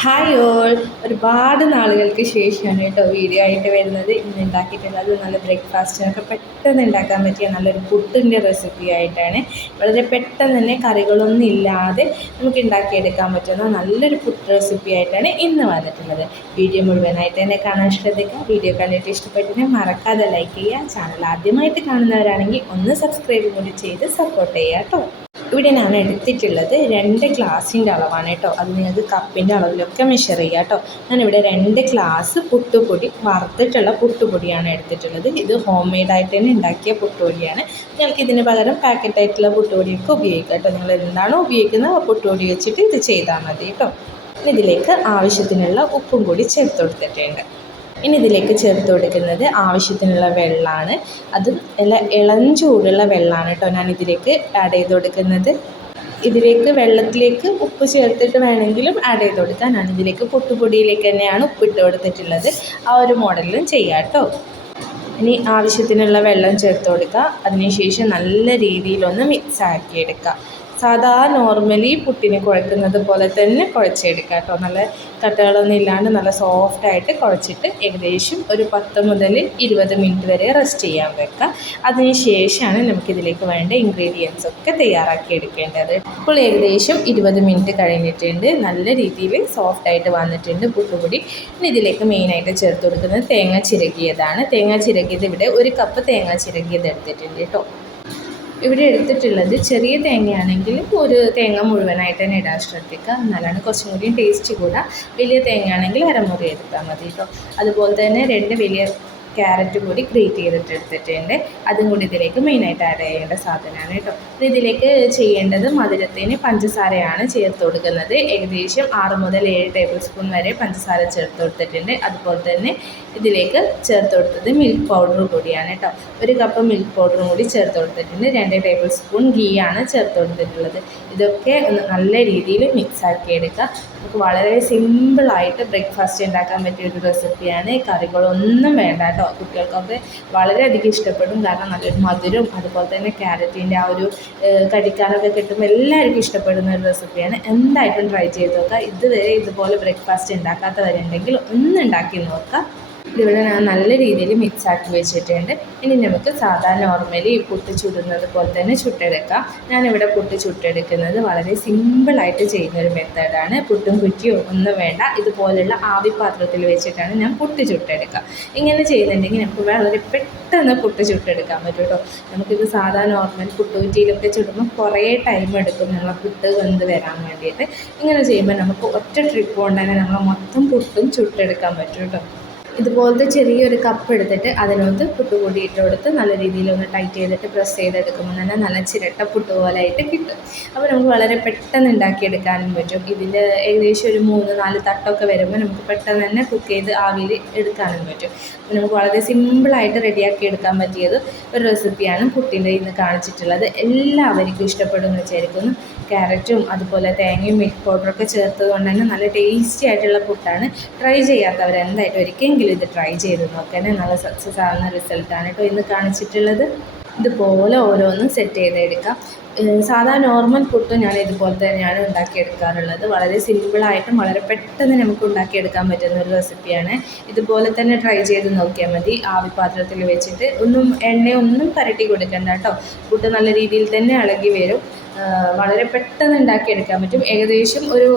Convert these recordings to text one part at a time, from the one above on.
Hi all ഒരുപാട് നാളുകൾക്ക് ശേഷമാണ് കേട്ടോ വീഡിയോ ആയിട്ട് വരുന്നത്. ഇന്ന് ഉണ്ടാക്കിയിട്ടുള്ളത് നല്ല ബ്രേക്ക്ഫാസ്റ്റിനൊക്കെ പെട്ടെന്ന് ഉണ്ടാക്കാൻ പറ്റിയ നല്ലൊരു പുട്ടിന്റെ റെസിപ്പി ആയിട്ടാണ്. വളരെ പെട്ടെന്ന് തന്നെ കറികളൊന്നും ഇല്ലാതെ നമുക്ക് ഉണ്ടാക്കിയെടുക്കാൻ പറ്റുന്ന നല്ലൊരു പുട്ട് റെസിപ്പി ആയിട്ടാണ് ഇന്ന് വന്നിട്ടുള്ളത്. വീഡിയോ മുഴുവനായിട്ട് തന്നെ കാണാൻ ശ്രദ്ധിക്കുക. വീഡിയോ കണ്ടിട്ട് ഇഷ്ടപ്പെട്ടിട്ട് മറക്കാതെ ലൈക്ക് ചെയ്യുക. ചാനൽ ആദ്യമായിട്ട് കാണുന്നവരാണെങ്കിൽ ഒന്ന് സബ്സ്ക്രൈബ് കൂടി ചെയ്ത് സപ്പോർട്ട് ചെയ്യുക കേട്ടോ. ഇവിടെ ഞാൻ എടുത്തിട്ടുള്ളത് രണ്ട് ഗ്ലാസിന്റെ അളവാണ് കേട്ടോ. അത് നിങ്ങൾക്ക് കപ്പിന്റെ അളവിലൊക്കെ മെഷർ ചെയ്യുക കേട്ടോ. ഞാനിവിടെ രണ്ട് ഗ്ലാസ് പുട്ടുപൊടി വറുത്തിട്ടുള്ള പുട്ടുപൊടിയാണ് എടുത്തിട്ടുള്ളത്. ഇത് ഹോം മെയ്ഡായിട്ട് തന്നെ ഉണ്ടാക്കിയ പുട്ടുപൊടിയാണ്. നിങ്ങൾക്ക് ഇതിന് പകരം പാക്കറ്റായിട്ടുള്ള പുട്ടുപൊടിയൊക്കെ ഉപയോഗിക്കാം കേട്ടോ. നിങ്ങൾ എന്താണോ ഉപയോഗിക്കുന്നത് ആ പുട്ടുപൊടി വെച്ചിട്ട് ഇത് ചെയ്താൽ മതി കേട്ടോ. ഇതിലേക്ക് ആവശ്യത്തിനുള്ള ഉപ്പും കൂടി ചേർത്ത് കൊടുത്തിട്ടുണ്ട്. ഇനി ഇതിലേക്ക് ചേർത്ത് കൊടുക്കുന്നത് ആവശ്യത്തിനുള്ള വെള്ളമാണ്. അത് ഇളം ചൂടുള്ള വെള്ളമാണ് കേട്ടോ ഞാൻ ഇതിലേക്ക് ആഡ് ചെയ്ത് കൊടുക്കുന്നത്. ഇതിലേക്ക് വെള്ളത്തിലേക്ക് ഉപ്പ് ചേർത്തിട്ട് വേണമെങ്കിലും ആഡ് ചെയ്ത് കൊടുക്കാം. ഞാൻ ഇതിലേക്ക് പൊട്ടുപൊടിയിലേക്ക് തന്നെയാണ് ഉപ്പിട്ട് കൊടുത്തിട്ടുള്ളത്. ആ ഒരു മോഡലിലും ചെയ്യാം കേട്ടോ. ഇനി ആവശ്യത്തിനുള്ള വെള്ളം ചേർത്ത് കൊടുക്കുക അതിനുശേഷം നല്ല രീതിയിലൊന്ന് മിക്സ് ആക്കി എടുക്കുക സാധാ നോർമലി പുട്ടിനെ കുഴക്കുന്നത് പോലെ തന്നെ കുഴച്ചെടുക്കുക കേട്ടോ നല്ല കട്ടകളൊന്നും ഇല്ലാണ്ട് നല്ല സോഫ്റ്റായിട്ട് കുഴച്ചിട്ട് ഏകദേശം ഒരു പത്ത് മുതൽ ഇരുപത് മിനിറ്റ് വരെ റെസ്റ്റ് ചെയ്യാൻ വെക്കുക അതിന് ശേഷമാണ് നമുക്കിതിലേക്ക് വേണ്ട ഇൻഗ്രീഡിയൻസ് ഒക്കെ തയ്യാറാക്കി എടുക്കേണ്ടത്. ഇപ്പോൾ ഏകദേശം ഇരുപത് മിനിറ്റ് കഴിഞ്ഞിട്ടുണ്ട്. നല്ല രീതിയിൽ സോഫ്റ്റായിട്ട് വന്നിട്ടുണ്ട് പുട്ടുപൊടി. ഇനി ഇതിലേക്ക് മെയിനായിട്ട് ചേർത്ത് കൊടുക്കുന്നത് തേങ്ങ ചിരകിയതാണ്. തേങ്ങ ചിരകിയത് ഇവിടെ ഒരു കപ്പ് തേങ്ങ ചിരകിയത് എടുത്തിട്ടുണ്ട് കേട്ടോ ഇവിടെ എടുത്തിട്ടുള്ളത് ചെറിയ തേങ്ങയാണെങ്കിൽ ഒരു തേങ്ങ മുഴുവനായിട്ട് തന്നെ ഇടാൻ ശ്രദ്ധിക്കുക. എന്നാലാണ് കുറച്ചും കൂടി ടേസ്റ്റ് കൂടാ. വലിയ തേങ്ങയാണെങ്കിൽ അരമുറി എടുത്താൽ മതി കേട്ടോ. അതുപോലെ തന്നെ രണ്ട് വലിയ ക്യാരറ്റ് കൂടി ഗ്രേറ്റ് ചെയ്തിട്ട് എടുത്തിട്ടുണ്ട് അതും കൂടി ഇതിലേക്ക് മെയിനായിട്ട് ആഡ് ചെയ്യേണ്ട സാധനമാണ് കേട്ടോ. ഇതിലേക്ക് ചെയ്യേണ്ടത് മധുരത്തിന് പഞ്ചസാരയാണ് ചേർത്ത് കൊടുക്കുന്നത്. ഏകദേശം ആറ് മുതൽ ഏഴ് ടേബിൾ സ്പൂൺ വരെ പഞ്ചസാര ചേർത്ത് കൊടുത്തിട്ടുണ്ട്. അതുപോലെ തന്നെ ഇതിലേക്ക് ചേർത്ത് കൊടുത്തത് മിൽക്ക് പൗഡർ കൂടിയാണ് കേട്ടോ. ഒരു കപ്പ് മിൽക്ക് പൗഡറും കൂടി ചേർത്ത് കൊടുത്തിട്ടുണ്ട്. രണ്ട് ടേബിൾ സ്പൂൺ ഗീ ആണ് ചേർത്ത് കൊടുത്തിട്ടുള്ളത്. ഇതൊക്കെ ഒന്ന് നല്ല രീതിയിൽ മിക്സ് ആക്കി എടുക്കുക. നമുക്ക് വളരെ സിമ്പിളായിട്ട് ബ്രേക്ക്ഫാസ്റ്റ് ഉണ്ടാക്കാൻ പറ്റിയ ഒരു റെസിപ്പിയാണ്. കറികളൊന്നും വേണ്ട കേട്ടോ. കുട്ടികൾക്കൊക്കെ വളരെയധികം ഇഷ്ടപ്പെടും. കാരണം നല്ലൊരു മധുരം അതുപോലെ തന്നെ ക്യാരറ്റിന്റെ ആ ഒരു കടിക്കാനൊക്കെ കിട്ടുമ്പോൾ എല്ലാവർക്കും ഇഷ്ടപ്പെടുന്ന ഒരു റെസിപ്പിയാണ്. എന്തായിട്ടും ട്രൈ ചെയ്ത് നോക്കുക. ഇതുവരെ ഇതുപോലെ ബ്രേക്ക്ഫാസ്റ്റ് ഉണ്ടാക്കാത്തവരുണ്ടെങ്കിൽ ഒന്ന് ഉണ്ടാക്കി നോക്കുക. ഇതിവിടെ ഞാൻ നല്ല രീതിയിൽ മിക്സ് ആക്കി വെച്ചിട്ടുണ്ട്. ഇനി നമുക്ക് സാധാ നോർമലി പുട്ട് ചുടുന്നത് പോലെ തന്നെ ചുട്ടെടുക്കാം. ഞാനിവിടെ പുട്ട് ചുട്ടെടുക്കുന്നത് വളരെ സിമ്പിളായിട്ട് ചെയ്യുന്ന ഒരു മെത്തേഡാണ് പുട്ടും കുറ്റിയോ ഒന്നും വേണ്ട. ഇതുപോലുള്ള ആവി പാത്രത്തിൽ വെച്ചിട്ടാണ് ഞാൻ പുട്ട് ചുട്ടെടുക്കുക. ഇങ്ങനെ ചെയ്യുന്നുണ്ടെങ്കിൽ നമുക്ക് വളരെ പെട്ടെന്ന് പുട്ട് ചുട്ടെടുക്കാൻ പറ്റും കേട്ടോ. നമുക്കിത് സാധാ നോർമൽ പുട്ട് കുറ്റിയിലൊക്കെ ചുടുമ്പോൾ കുറേ ടൈം എടുക്കും നമ്മളെ പുട്ട് വെന്ത് വരാൻ വേണ്ടിയിട്ട്. ഇങ്ങനെ ചെയ്യുമ്പോൾ നമുക്ക് ഒറ്റ ട്രിപ്പ് കൊണ്ട് തന്നെ നമ്മളെ മൊത്തം പുട്ടും ചുട്ടെടുക്കാൻ പറ്റും കേട്ടോ. ഇതുപോലത്തെ ചെറിയൊരു കപ്പ് എടുത്തിട്ട് അതിനകത്ത് പുട്ടുപൊടി ഇട്ട് കൊടുത്ത് നല്ല രീതിയിൽ ഒന്ന് ടൈറ്റ് ചെയ്തിട്ട് പ്രസ് ചെയ്തെടുക്കുമ്പോൾ തന്നെ നല്ല ചിരട്ട പുട്ട് പോലെ ആയിട്ട് കിട്ടും. അപ്പോൾ നമുക്ക് വളരെ പെട്ടെന്ന് ഉണ്ടാക്കിയെടുക്കാനും പറ്റും. ഇതിന്റെ ഏകദേശം ഒരു മൂന്ന് നാല് തട്ടൊക്കെ വരുമ്പോൾ നമുക്ക് പെട്ടെന്ന് തന്നെ കുക്ക് ചെയ്ത് ആവിയിൽ എടുക്കാനും പറ്റും. അപ്പോൾ നമുക്ക് വളരെ സിമ്പിളായിട്ട് റെഡിയാക്കി എടുക്കാൻ പറ്റിയത് ഒരു റെസിപ്പിയാണ് പുട്ടിന്റെ ഇന്ന് കാണിച്ചിട്ടുള്ളത്. എല്ലാവർക്കും ഇഷ്ടപ്പെടുമെന്ന് വിചാരിക്കുന്നു. ക്യാരറ്റും അതുപോലെ തേങ്ങയും മിൽക്ക് പൗഡറൊക്കെ ചേർത്തത് കൊണ്ട് തന്നെ നല്ല ടേസ്റ്റി ആയിട്ടുള്ള പുട്ടാണ്. ട്രൈ ചെയ്യാത്തവർ എന്തായിട്ടും ഒരിക്കലെങ്കിലും ഇത് ട്രൈ ചെയ്ത് നോക്കണേ നല്ല സക്സസ് ആവുന്ന റിസൾട്ടാണ് കേട്ടോ ഇന്ന് കാണിച്ചിട്ടുള്ളത്. ഇതുപോലെ ഓരോന്നും സെറ്റ് ചെയ്തെടുക്കാം. സാധാ നോർമൽ പുട്ട് ഞാൻ ഇതുപോലെ തന്നെയാണ് ഉണ്ടാക്കിയെടുക്കാറുള്ളത്. വളരെ സിമ്പിളായിട്ടും വളരെ പെട്ടെന്ന് നമുക്ക് ഉണ്ടാക്കിയെടുക്കാൻ പറ്റുന്ന ഒരു റെസിപ്പിയാണ് ഇതുപോലെ തന്നെ ട്രൈ ചെയ്ത് നോക്കിയാൽ മതി. ആവി പാത്രത്തിൽ വെച്ചിട്ട് ഒന്നും എണ്ണയൊന്നും പരട്ടി കൊടുക്കണ്ട കേട്ടോ. പുട്ട് നല്ല രീതിയിൽ തന്നെ ഇളകി വരും. വളരെ പെട്ടെന്ന് ഉണ്ടാക്കിയെടുക്കാൻ പറ്റും. ഏകദേശം ഒരു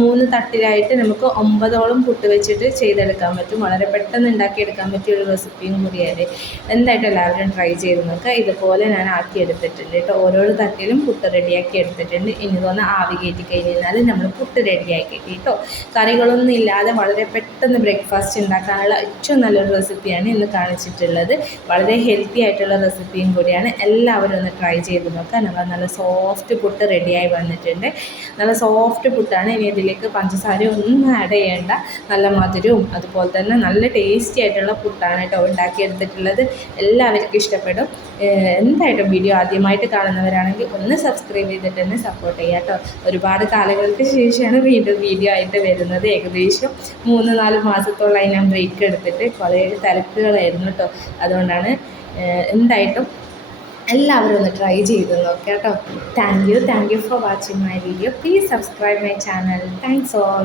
മൂന്ന് തട്ടിലായിട്ട് നമുക്ക് ഒമ്പതോളം പുട്ട് വെച്ചിട്ട് ചെയ്തെടുക്കാൻ പറ്റും. വളരെ പെട്ടെന്ന് ഉണ്ടാക്കിയെടുക്കാൻ പറ്റിയ ഒരു റെസിപ്പിയും കൂടിയാണ്. എന്തായിട്ടും എല്ലാവരും ട്രൈ ചെയ്ത് നോക്കുക. ഇതുപോലെ ഞാൻ ആക്കി എടുത്തിട്ടുണ്ട് കേട്ടോ. ഓരോ തട്ടിലും പുട്ട് റെഡിയാക്കി എടുത്തിട്ടുണ്ട്. ഇനി തോന്നുന്ന ആവി കയറ്റി കഴിഞ്ഞാൽ നമ്മൾ പുട്ട് റെഡിയാക്കി കേട്ടോ. കറികളൊന്നും ഇല്ലാതെ വളരെ പെട്ടെന്ന് ബ്രേക്ക്ഫാസ്റ്റ് ഉണ്ടാക്കാനുള്ള ഏറ്റവും നല്ലൊരു റെസിപ്പിയാണ് ഇന്ന് കാണിച്ചിട്ടുള്ളത്. വളരെ ഹെൽത്തി ആയിട്ടുള്ള റെസിപ്പിയും കൂടിയാണ്. എല്ലാവരും ഒന്ന് ട്രൈ ചെയ്ത് നോക്കുക. നമ്മൾ നല്ല സോഫ്റ്റ് സോഫ്റ്റ് പുട്ട് റെഡിയായി വന്നിട്ടുണ്ട്. നല്ല സോഫ്റ്റ് പുട്ടാണ്. ഇനി ഇതിലേക്ക് പഞ്ചസാര ഒന്നും ആഡ് ചെയ്യേണ്ട. നല്ല മധുരവും അതുപോലെ തന്നെ നല്ല ടേസ്റ്റി ആയിട്ടുള്ള പുട്ടാണ് കേട്ടോ ഉണ്ടാക്കിയെടുത്തിട്ടുള്ളത്. എല്ലാവർക്കും ഇഷ്ടപ്പെടും. എന്തായിട്ടും വീഡിയോ ആദ്യമായിട്ട് കാണുന്നവരാണെങ്കിൽ ഒന്ന് സബ്സ്ക്രൈബ് ചെയ്തിട്ട് തന്നെ സപ്പോർട്ട് ചെയ്യുക കേട്ടോ. ഒരുപാട് കാലങ്ങൾക്ക് ശേഷമാണ് വീണ്ടും വീഡിയോ ആയിട്ട് വരുന്നത്. ഏകദേശം മൂന്ന് നാല് മാസത്തോളം ഞാൻ ബ്രേക്ക് എടുത്തിട്ട് കുറേ തിരക്കുകളായിരുന്നു കേട്ടോ. അതുകൊണ്ടാണ് എന്തായിട്ടും എല്ലാവരും ഒന്ന് ട്രൈ ചെയ്ത് നോക്കാം കേട്ടോ. Thank you thank you for watching my video please subscribe my channel thanks all